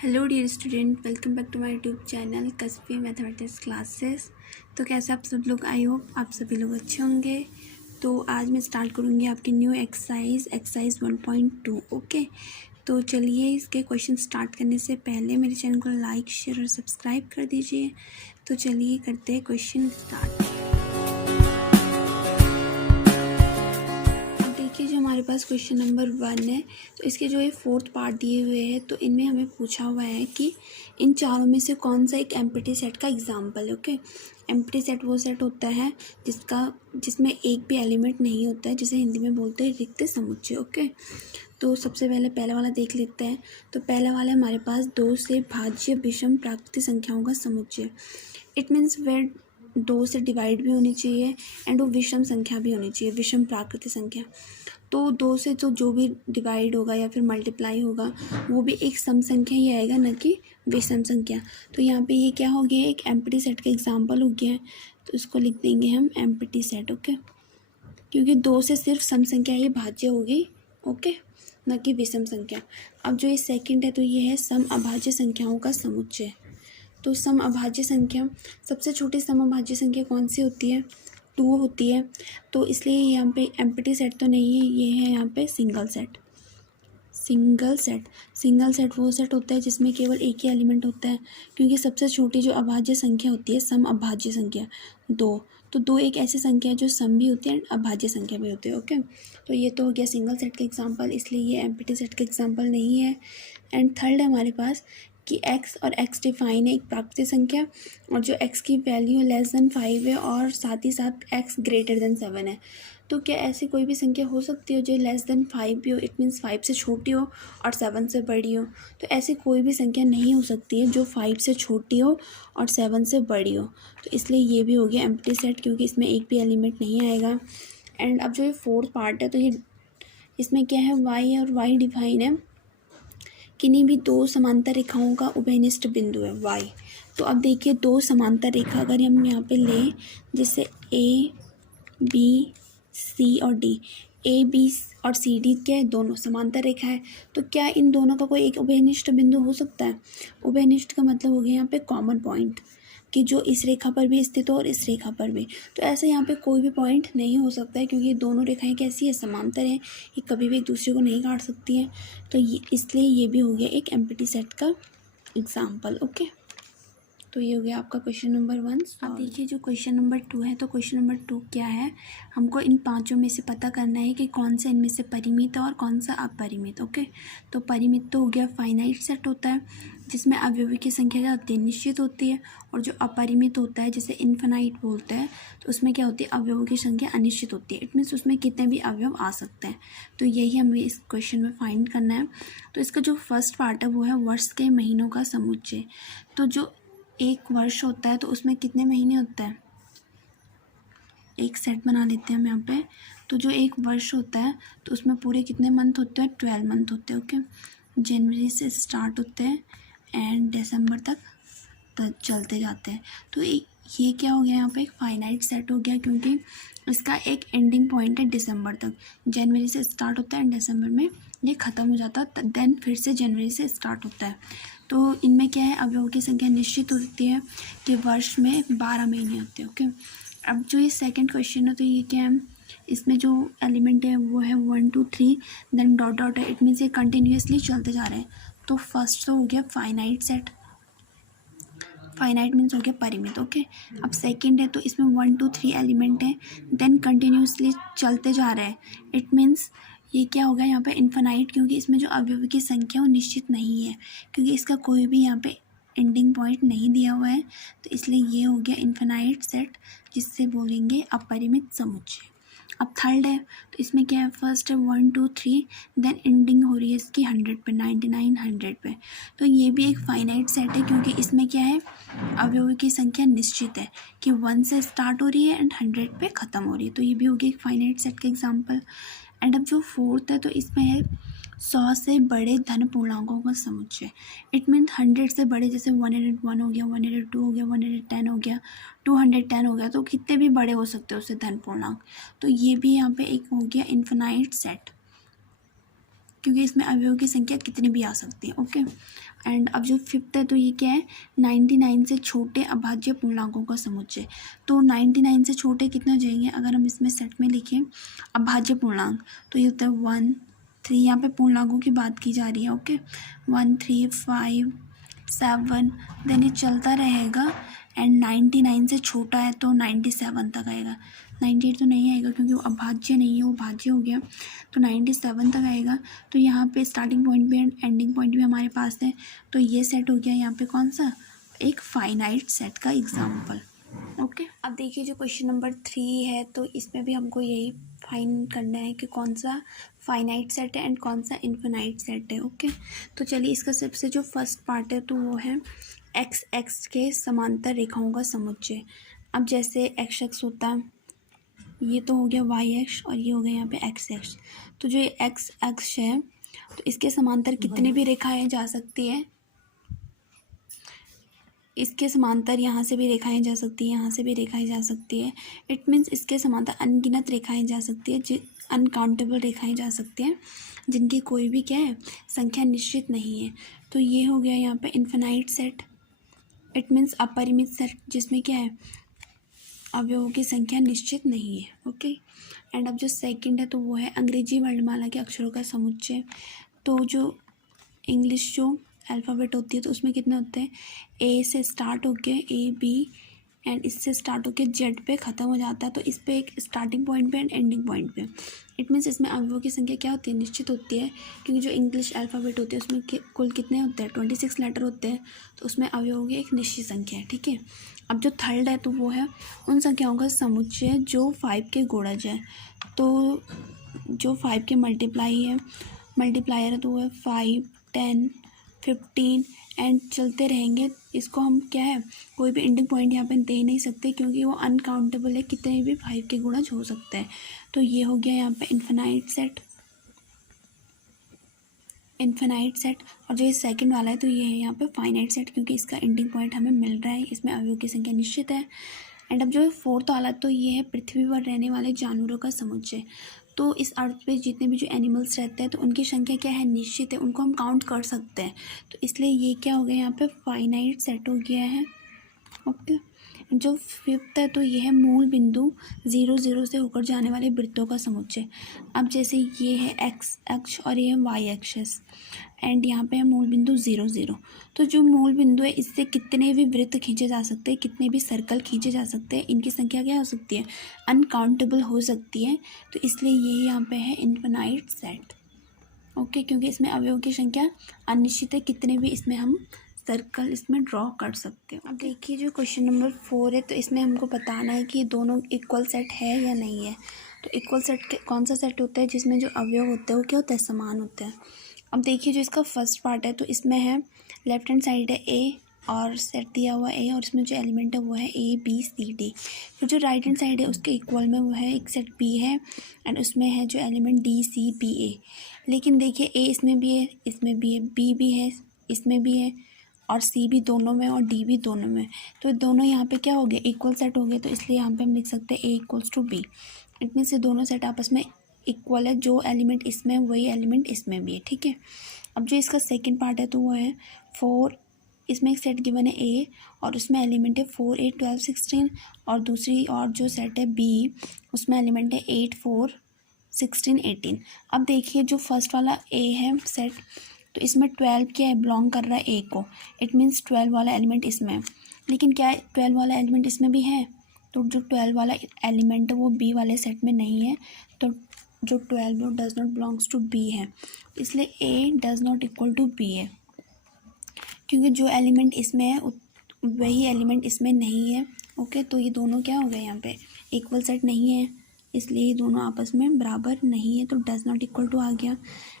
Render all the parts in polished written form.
Hello dear student, welcome back to my YouTube channel कसबी mathematics classes. तो कैसे आप सब लोग, आई होप आप सभी लोग अच्छे होंगे। तो आज मैं स्टार्ट करूँगी आपकी न्यू एक्सरसाइज 1.2। ओके, तो चलिए इसके क्वेश्चन स्टार्ट करने से पहले मेरे चैनल को लाइक, शेयर और सब्सक्राइब कर दीजिए। तो चलिए करते हैं क्वेश्चन स्टार्ट। जो हमारे पास क्वेश्चन नंबर 1 है, तो इसके जो ये फोर्थ पार्ट दिए हुए हैं, तो इनमें हमें पूछा हुआ है कि इन चारों में से कौन सा एक एम्प्टी सेट का एग्जांपल है। ओके, एम्प्टी सेट वो सेट होता है जिसमें एक भी एलिमेंट नहीं होता है, जिसे हिंदी में बोलते हैं रिक्त समुच्चय। ओके, तो सबसे पहले पहला वाला देख लेते हैं। तो पहला वाला हमारे पास 2 से भाज्य विषम प्राकृतिक संख्याओं का समुच्चय। इट मीन्स वेयर 2 से डिवाइड भी होनी चाहिए एंड वो विषम संख्या भी होनी चाहिए, विषम प्राकृतिक संख्या। तो 2 से तो जो भी डिवाइड होगा या फिर मल्टीप्लाई होगा वो भी एक सम संख्या ही आएगा, न कि विषम संख्या। तो यहाँ पे ये क्या हो गया, एक एम्प्टी सेट का एग्जांपल हो गया है। तो इसको लिख देंगे हम एम्प्टी सेट। ओके, क्योंकि 2 से सिर्फ सम संख्या ही भाज्य होगी, ओके, न कि विषम संख्या। अब जो ये सेकंड है, तो ये है सम अभाज्य संख्याओं का समुच्चय। तो सम अभाज्य संख्या, सबसे छोटी सम अभाज्य संख्या कौन सी होती है? 2 होती है। तो इसलिए यहाँ पे एम्प्टी सेट तो नहीं है, ये है यहाँ पे सिंगल सेट। सिंगल सेट वो सेट होता है जिसमें केवल एक ही एलिमेंट होता है, क्योंकि सबसे छोटी जो अभाज्य संख्या होती है, सम अभाज्य संख्या 2। तो 2 एक ऐसी संख्या है जो सम भी होती है और अभाज्य संख्या भी होती है। ओके, तो ये तो हो गया सिंगल सेट का एग्जांपल, इसलिए ये एम्प्टी सेट का एग्जांपल नहीं है। एंड थर्ड है हमारे पास कि x और x डिफाइन है एक प्राकृतिक संख्या, और जो x की वैल्यू लेस देन 5 है और साथ ही साथ x ग्रेटर देन 7 है। तो क्या ऐसी कोई भी संख्या हो सकती है जो लेस देन 5 भी हो, इट मीन्स 5 से छोटी हो और 7 से बड़ी हो? तो ऐसी कोई भी संख्या नहीं हो सकती है जो 5 से छोटी हो और 7 से बड़ी हो। तो इसलिए ये भी हो गया एम्प्टी सेट, क्योंकि इसमें एक भी एलिमेंट नहीं आएगा। एंड अब जो ये फोर्थ पार्ट है, तो ये इसमें क्या है, y और y डिफाइन है किन्हीं भी 2 समांतर रेखाओं का उभयनिष्ठ बिंदु है y। तो अब देखिए 2 समांतर रेखा अगर हम यहाँ पे लें, जैसे a b c और d, a b और c d क्या है, दोनों समांतर रेखा है। तो क्या इन दोनों का कोई एक उभयनिष्ठ बिंदु हो सकता है? उभयनिष्ठ का मतलब हो गया यहाँ पे कॉमन पॉइंट, कि जो इस रेखा पर भी स्थित हो और इस रेखा पर भी। तो ऐसे यहाँ पे कोई भी पॉइंट नहीं हो सकता है, क्योंकि ये दोनों रेखाएं कैसी है, समांतर है, ये कभी भी एक दूसरे को नहीं काट सकती हैं। तो ये इसलिए ये भी हो गया एक एम्प्टी सेट का एग्जाम्पल। ओके, तो ये हो गया आपका क्वेश्चन नंबर 1। अब देखिए जो क्वेश्चन नंबर 2 है, तो क्वेश्चन नंबर 2 क्या है, हमको इन पांचों में से पता करना है कि कौन सा इनमें से परिमित है और कौन सा अपरिमित। ओके, तो परिमित तो हो गया फाइनाइट सेट होता है, जिसमें अवयवी की संख्या क्या होती है, निश्चित होती है। और जो अपरिमित होता है, जिसे इन्फिनाइट बोलते हैं, तो उसमें क्या होती है, अवयवों की संख्या अनिश्चित होती है। इट मीन्स उसमें कितने भी अवयव आ सकते हैं। तो यही हमें इस क्वेश्चन में फाइंड करना है। तो इसका जो फर्स्ट पार्ट है वो है वर्ष के महीनों का समुच्चय। तो जो एक वर्ष होता है तो उसमें कितने महीने होते हैं, एक सेट बना लेते हैं हम यहाँ पे। तो जो एक वर्ष होता है तो उसमें पूरे कितने मंथ होते हैं, 12 मंथ होते हैं। ओके, जनवरी से स्टार्ट होते हैं एंड दिसंबर तक चलते जाते हैं। तो ये क्या हो गया यहाँ पे, एक फाइनाइट सेट हो गया, क्योंकि इसका एक एंडिंग पॉइंट है दिसंबर तक। जनवरी से स्टार्ट होता है एंड दिसंबर में ये ख़त्म हो जाता है, देन फिर से जनवरी से स्टार्ट होता है। तो इनमें क्या है, अवयवों की संख्या निश्चित होती है कि वर्ष में 12 महीने होते हैं। ओके, अब जो ये सेकंड क्वेश्चन है, तो ये क्या है, इसमें जो एलिमेंट है वो है 1 2 3 देन डॉट डॉट है। इट मीन्स ये कंटिन्यूसली चलते जा रहे हैं। तो फर्स्ट तो हो गया फाइनाइट सेट, फाइनाइट मीन्स हो गया परिमित। ओके, अब सेकंड है, तो इसमें 1 2 3 एलिमेंट है, देन कंटिन्यूसली चलते जा रहे हैं। इट मीन्स ये क्या होगा यहाँ पे, इन्फिनाइट, क्योंकि इसमें जो अवयव की संख्या वो निश्चित नहीं है, क्योंकि इसका कोई भी यहाँ पे एंडिंग पॉइंट नहीं दिया हुआ है। तो इसलिए ये हो गया इन्फिनाइट सेट, जिससे बोलेंगे अपरिमित समुच्चय। अब थर्ड है, तो इसमें क्या है, फर्स्ट है 1 2 3 देन एंडिंग हो रही है इसकी 100 पे, 99 100 पे। तो ये भी एक फाइनाइट सेट है, क्योंकि इसमें क्या है, अवयवों की संख्या निश्चित है कि 1 से स्टार्ट हो रही है एंड 100 पे ख़त्म हो रही है। तो ये भी होगी एक फाइनाइट सेट का एग्जांपल। एंड अब जो फोर्थ है, तो इसमें है 100 से बड़े धन पूर्णांकों का समुच्चय। इट मीन 100 से बड़े, जैसे 101 हो गया, 102 हो गया, 110 हो गया, 210 हो गया। तो कितने भी बड़े हो सकते हैं उससे धन पूर्णांक। तो ये भी यहाँ पे एक हो गया इन्फिनाइट सेट, क्योंकि इसमें अवयवों की संख्या कितनी भी आ सकती है। ओके, एंड अब जो फिफ्थ है तो ये क्या है, 99 से छोटे अभाज्य पूर्णांकों का समुच्चय। तो 99 से छोटे कितने हो जाएंगे, अगर हम इसमें सेट में लिखें अभाज्य पूर्णांक तो ये होता है 1 3, यहाँ पे पूर्णांकों की बात की जा रही है। ओके 1 3 5 7, देन ये चलता रहेगा एंड 99 से छोटा है तो 97 तक आएगा। 98 तो नहीं आएगा क्योंकि वो अभाज्य नहीं है, वो भाज्य हो गया, तो 97 तक आएगा। तो यहाँ पे स्टार्टिंग पॉइंट भी एंड एंडिंग पॉइंट भी हमारे पास है, तो ये सेट हो गया यहाँ पे कौन सा, एक फाइनाइट सेट का एग्जाम्पल। ओके अब देखिए जो क्वेश्चन नंबर 3 है तो इसमें भी हमको यही फाइंड करना है कि कौन सा फाइनाइट सेट है एंड कौन सा इन्फिनाइट सेट है। ओके तो चलिए इसका सबसे जो फर्स्ट पार्ट है तो वो है एक्स एक्स के समांतर रेखाओं का समुच्चय। अब जैसे एक्स एक्स होता है, ये तो हो गया वाई एक्स और ये हो गया यहाँ पे एक्स एक्स। तो जो ये एक्स एक्स है तो इसके समांतर कितने भी रेखाएं जा सकती है, इसके समांतर यहाँ से भी रेखाएं जा सकती है, यहाँ से भी रेखाएं जा सकती है। इट मीन्स इसके समांतर अनगिनत रेखाएं जा सकती है, अनकाउंटेबल रेखाएं जा सकती हैं जिनकी कोई भी क्या है संख्या निश्चित नहीं है। तो ये हो गया यहाँ पे इन्फिनाइट सेट। इट मीन्स अपरिमित सेट जिसमें क्या है अवयवों की संख्या निश्चित नहीं है। ओके एंड अब जो सेकंड है तो वो है अंग्रेजी वर्णमाला के अक्षरों का समुच्चय। तो जो इंग्लिश जो अल्फ़ाबेट होती है तो उसमें कितने होते हैं, ए से स्टार्ट होके ए बी एंड इससे स्टार्ट होके जेड पे ख़त्म हो जाता है। तो इस पे एक स्टार्टिंग पॉइंट पे एंड एंडिंग पॉइंट पे। इट मीन्स इसमें अवयवों की संख्या क्या होती है, निश्चित होती है, क्योंकि जो इंग्लिश अल्फ़ाबेट होती है उसमें कुल कितने होते हैं 26 लेटर होते हैं, तो उसमें अवयवों की एक निश्चित संख्या है। ठीक है अब जो थर्ड है तो वो है उन संख्याओं का समुच्चय जो 5 के गुणज है। तो जो 5 के मल्टीप्लायर है तो वो है 5 10 15 एंड चलते रहेंगे। इसको हम क्या है कोई भी एंडिंग पॉइंट यहाँ पे दे नहीं सकते क्योंकि वो अनकाउंटेबल है, कितने भी 5 के गुणज हो सकते हैं। तो ये हो गया यहाँ पे इन्फिनाइट सेट। और जो ये सेकंड वाला है तो ये है यहाँ पे फाइनाइट सेट क्योंकि इसका एंडिंग पॉइंट हमें मिल रहा है, इसमें अवयवों की संख्या निश्चित है। एंड अब जो फोर्थ वाला तो ये है पृथ्वी पर रहने वाले जानवरों का समुच्चय। तो इस अर्थ पे जितने भी जो एनिमल्स रहते हैं तो उनकी संख्या क्या है निश्चित है, उनको हम काउंट कर सकते हैं। तो इसलिए ये क्या हो गया यहाँ पे फाइनाइट सेट हो गया है। ओके जो फिफ्थ है तो ये है मूल बिंदु 0 0 से होकर जाने वाले वृत्तों का समुच्चय। अब जैसे ये है एक्स अक्ष और ये है वाई एक्सिस एंड यहाँ पे है मूल बिंदु 0 0। तो जो मूल बिंदु है इससे कितने भी वृत्त खींचे जा सकते हैं, कितने भी सर्कल खींचे जा सकते हैं, इनकी संख्या क्या हो सकती है अनकाउंटेबल हो सकती है। तो इसलिए ये यहाँ पे है इन्फिनाइट सेट। ओके क्योंकि इसमें अवयवों की संख्या अनिश्चित है, कितने भी इसमें हम सर्कल इसमें ड्रॉ कर सकते हो। अब देखिए जो क्वेश्चन नंबर 4 है तो इसमें हमको बताना है कि ये दोनों इक्वल सेट है या नहीं है। तो इक्वल सेट कौन सा सेट होता है जिसमें जो अवयव होते हैं वो क्या होता है समान होते हैं। अब देखिए जो इसका फर्स्ट पार्ट है तो इसमें है लेफ्ट हैंड साइड है ए और सेट दिया हुआ ए और इसमें जो एलिमेंट है वो है ए बी सी डी। फिर जो राइट हैंड साइड है उसके इक्वल में वो है एक सेट बी है एंड उसमें है जो एलिमेंट डी सी बी ए। लेकिन देखिए ए इसमें भी है, इसमें भी है, बी भी है, इसमें भी है और सी भी दोनों में और डी भी दोनों में। तो दोनों यहाँ पे क्या हो गए इक्वल सेट हो गए, तो इसलिए यहाँ पे हम लिख सकते हैं A equals to B. It means ये दोनों सेट आपस में इक्वल है, जो एलिमेंट इसमें वही एलिमेंट इसमें भी है। ठीक है अब जो इसका सेकंड पार्ट है तो वो है 4, इसमें एक सेट गिवन है ए और उसमें एलिमेंट है 4 8 12 16 और दूसरी और जो सेट है बी उसमें एलिमेंट है 8 4 16 18। अब देखिए जो फर्स्ट वाला ए है सेट तो इसमें 12 क्या है बिलोंग कर रहा है ए को। इट मीन्स 12 वाला एलिमेंट इसमें है, लेकिन क्या है 12 वाला एलिमेंट इसमें भी है। तो जो 12 वाला एलिमेंट है वो बी वाले सेट में नहीं है, तो जो 12 वो does not belongs to B है, इसलिए A does not equal to B है क्योंकि जो एलिमेंट इसमें है वही एलिमेंट इसमें नहीं है। ओके तो ये दोनों क्या हो गए यहाँ पे इक्वल सेट नहीं है, इसलिए ये दोनों आपस में बराबर नहीं है, तो डज नॉट इक्वल टू आ गया।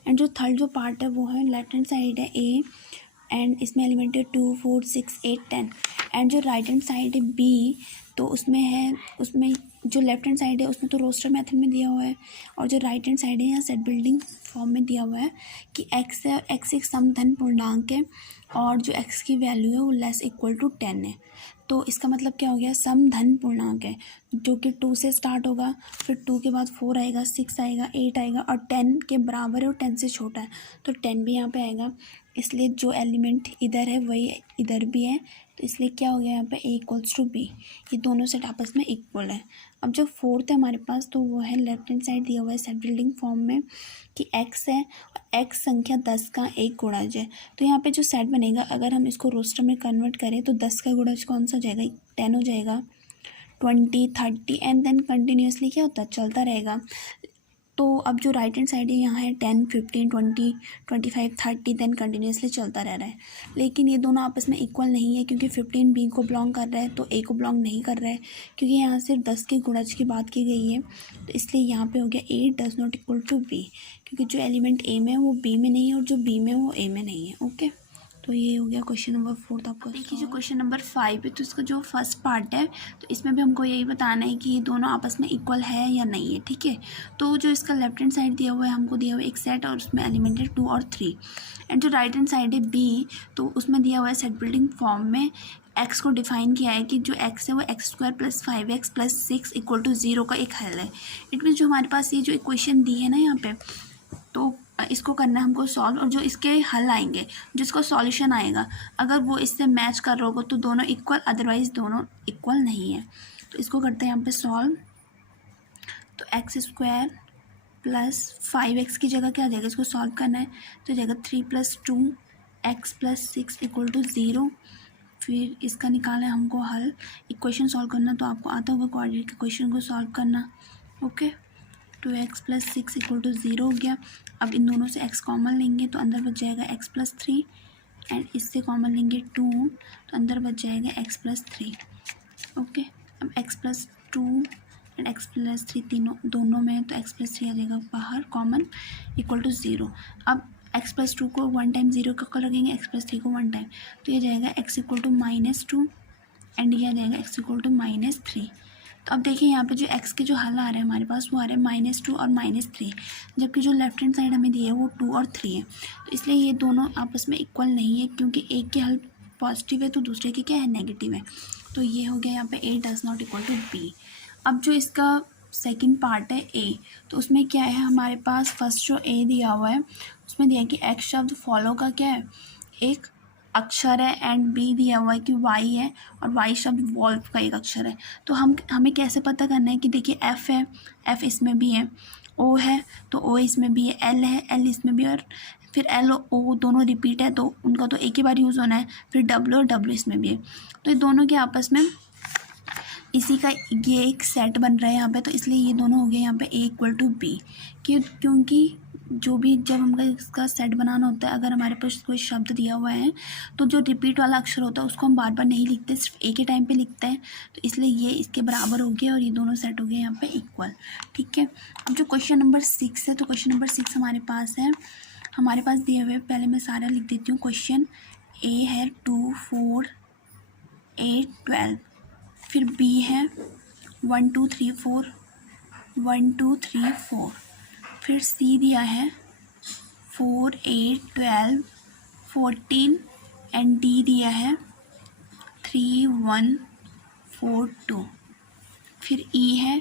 एंड जो थर्ड जो पार्ट है वो है लेफ्ट हैंड साइड है ए एंड इसमें एलिमेंट है 2 4 6 8 10 एंड जो राइट हैंड साइड है बी तो उसमें है, उसमें जो लेफ्ट हैंड साइड है उसमें तो रोस्टर मेथड में दिया हुआ है और जो राइट हैंड साइड है यहाँ सेट बिल्डिंग फॉर्म में दिया हुआ है कि एक्स है, एक्स एक समधन पूर्णांक है और जो एक्स की वैल्यू है वो लेस इक्वल टू 10 है। तो इसका मतलब क्या हो गया समधन पूर्णांक है जो कि 2 से स्टार्ट होगा, फिर 2 के बाद 4 आएगा, 6 आएगा, 8 आएगा और 10 के बराबर है और 10 से छोटा है तो 10 भी यहाँ पे आएगा। इसलिए जो एलिमेंट इधर है वही इधर भी है, तो इसलिए क्या हो गया यहाँ पे A इक्वल्स टू बी, ये दोनों सेट आपस में इक्वल है। अब जो फोर्थ है हमारे पास, तो वो है लेफ्ट हैंड साइड दिया हुआ है सेट बिल्डिंग फॉर्म में कि x है और x संख्या 10 का एक गुणज है। तो यहाँ पे जो सेट बनेगा, अगर हम इसको रोस्टर में कन्वर्ट करें तो 10 का गुणज कौन सा हो जाएगा, 10 हो जाएगा, 20, 30 एंड देन कंटिन्यूसली क्या होता है, चलता रहेगा। तो अब जो राइट हैंड साइड है यहाँ है 10, 15, 20, 25, 30 देन कंटिन्यूसली चलता रह रहा है। लेकिन ये दोनों आपस में इक्वल नहीं है, क्योंकि 15 बी को बिलोंग कर रहा है तो ए को बिलोंग नहीं कर रहा है, क्योंकि यहाँ सिर्फ 10 के गुणज की बात की गई है। तो इसलिए यहाँ पे हो गया A does not equal to B, क्योंकि जो एलिमेंट ए में है वो बी में नहीं है और जो बी में है वो ए में नहीं है। ओके, तो ये हो गया क्वेश्चन नंबर 4 आपका। देखिए जो क्वेश्चन नंबर 5 है, तो इसका जो फर्स्ट पार्ट है, तो इसमें भी हमको यही बताना है कि ये दोनों आपस में इक्वल है या नहीं है। ठीक है, तो जो इसका लेफ्ट हैंड साइड दिया हुआ है, हमको दिया हुआ है एक सेट और उसमें एलिमेंट है 2 और 3, एंड जो राइट हैंड साइड है बी, तो उसमें दिया हुआ है सेट बिल्डिंग फॉर्म में एक्स को डिफाइन किया है कि जो एक्स है वो x² + 5x + 6 = 0 का एक हल है। इट मीन्स जो हमारे पास ये जो इक्वेशन दी है ना यहाँ पे, तो इसको करना है हमको सॉल्व, और जो इसके हल आएंगे, जो इसका सॉल्यूशन आएगा, अगर वो इससे मैच कर रहा होगा तो दोनों इक्वल, अदरवाइज दोनों इक्वल नहीं है। तो इसको करते हैं यहाँ पे सॉल्व। तो x² + 5x की जगह क्या आ जाएगा, इसको सॉल्व करना है तो जाएगा 3 + 2x + 6 = 0। फिर इसका निकालना है हमको हल, इक्वेशन सॉल्व करना तो आपको आता होगा क्वाड्रेटिक इक्वेशन को सॉल्व करना। ओके, 2x + 6 = 0 हो गया। अब इन दोनों से x कॉमन लेंगे तो अंदर बच जाएगा x + 3, एंड इससे कॉमन लेंगे 2 तो अंदर बच जाएगा x + 3। ओके, अब x + 2 एंड x + 3 तीनों दोनों में, तो x + 3 आ जाएगा बाहर कॉमन = 0। अब x + 2 को 1 टाइम 0 का कर लगेंगे, x + 3 को 1 टाइम, तो ये जाएगा x = -2 एंड ये आ जाएगा x = -3। तो अब देखिए यहाँ पे जो x के जो हल आ रहे हैं हमारे पास, वो आ रहे हैं -2 और -3, जबकि जो लेफ्ट हैंड साइड हमें दी है वो 2 और 3 है। तो इसलिए ये दोनों आपस में इक्वल नहीं है, क्योंकि एक के हल पॉजिटिव है तो दूसरे के क्या है, नेगेटिव है। तो ये हो गया यहाँ पे a does not equal to b। अब जो इसका सेकंड पार्ट है a, तो उसमें क्या है हमारे पास, फर्स्ट जो a दिया हुआ है उसमें दिया है कि x शब्द फॉलो का क्या है, एक अक्षर है, एंड बी दिया हुआ है कि वाई है और वाई शब्द वॉल्व का एक अक्षर है। तो हमें कैसे पता करना है कि देखिए एफ है, एफ इसमें भी है, ओ है तो ओ इसमें भी है, एल है, एल इसमें भी, और फिर एल और ओ दोनों रिपीट है तो उनका तो एक ही बार यूज़ होना है, फिर डब्ल्यू और डब्ल्यू इसमें भी है। तो ये दोनों के आपस में इसी का ये एक सेट बन रहा है यहाँ पे, तो इसलिए ये दोनों हो गए यहाँ पे a = b, क्योंकि जो भी जब हमका इसका सेट बनाना होता है, अगर हमारे पास कोई शब्द दिया हुआ है तो जो रिपीट वाला अक्षर होता है उसको हम बार बार नहीं लिखते, सिर्फ एक ही टाइम पे लिखते हैं। तो इसलिए ये इसके बराबर हो गया और ये दोनों सेट हो गए यहाँ पे इक्वल। ठीक है, अब जो क्वेश्चन नंबर 6 है, तो क्वेश्चन नंबर 6 हमारे पास है, हमारे पास दिए हुए, पहले मैं सारा लिख देती हूँ। क्वेश्चन a है 2, 4, 8, 12, फिर b है 1, 2, 3, 4, 1, 2, 3, 4, फिर c दिया है 4, 8, 12, 14 एंड d दिया है 3, 1, 4, 2, फिर e है,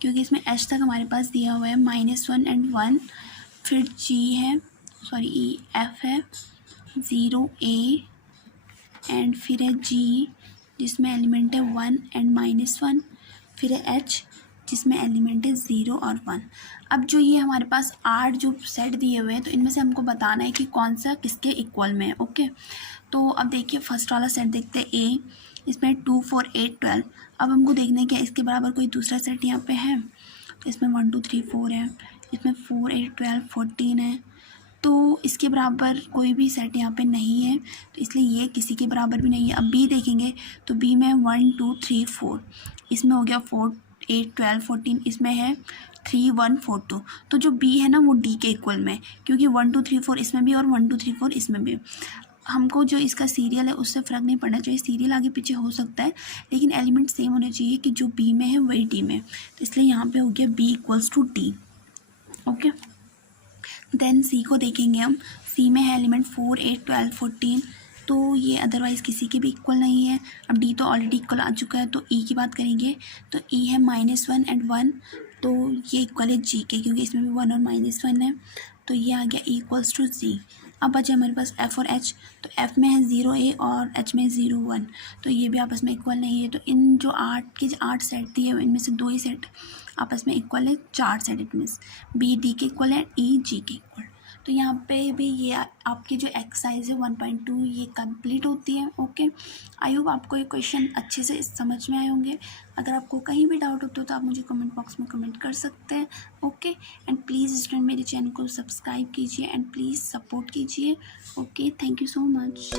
क्योंकि इसमें h तक हमारे पास दिया हुआ है -1 एंड 1, फिर g है, सॉरी f है 0, a एंड फिर है g जिसमें एलिमेंट है 1 एंड -1, फिर है h जिसमें एलिमेंट है 0 और 1। अब जो ये हमारे पास 8 जो सेट दिए हुए हैं, तो इनमें से हमको बताना है कि कौन सा किसके इक्वल में है। ओके, तो अब देखिए फर्स्ट वाला सेट देखते हैं a, इसमें 2, 4, 8, 12। अब हमको देखना है कि इसके बराबर कोई दूसरा सेट यहाँ पे है, तो इसमें 1, 2, 3, 4 है, इसमें 4, 8, 12, 14 है, तो इसके बराबर कोई भी सेट यहाँ पे नहीं है, तो इसलिए ये किसी के बराबर भी नहीं है। अब बी देखेंगे तो बी में 1, 2, 3, 4, इसमें हो गया 4, 8, 12, 14, इसमें है 3, 1, 4, 2। तो जो बी है ना वो डी के इक्वल में, क्योंकि 1, 2, 3, 4 इसमें भी और 1, 2, 3, 4 इसमें भी। हमको जो इसका सीरियल है उससे फ़र्क नहीं पड़ना चाहिए, सीरियल आगे पीछे हो सकता है लेकिन एलिमेंट सेम होने चाहिए कि जो बी में है वही डी में, तो इसलिए यहाँ पे हो गया b = d। ओके, देन सी को देखेंगे हम, सी में है एलिमेंट 4, 8, 12, 14, तो ये अदरवाइज़ किसी के भी इक्वल नहीं है। अब डी तो ऑलरेडी इक्वल आ चुका है, तो ई की बात करेंगे तो ई है -1 एंड 1, तो ये इक्वल है जी के, क्योंकि इसमें भी 1 और -1 है, तो ये आ गया e = g। अब बचे हमारे पास एफ और एच, तो एफ में है 0A और एच में है 0 1, तो ये भी आपस में इक्वल नहीं है। तो इन जो 8 के 8 सेट दिए हुए इनमें से 2 ही सेट आपस में इक्वल है, 4 set it means b d के इक्वल है, ई जी के इक्वल। तो यहाँ पे भी ये आपकी जो एक्सरसाइज है 1.2 ये कंप्लीट होती है। ओके, आई होप आपको ये क्वेश्चन अच्छे से समझ में आए होंगे। अगर आपको कहीं भी डाउट होता है तो आप मुझे कमेंट बॉक्स में कमेंट कर सकते हैं। ओके, एंड प्लीज़ स्टूडेंट मेरे चैनल को सब्सक्राइब कीजिए एंड प्लीज़ सपोर्ट कीजिए। Okay, thank you so much.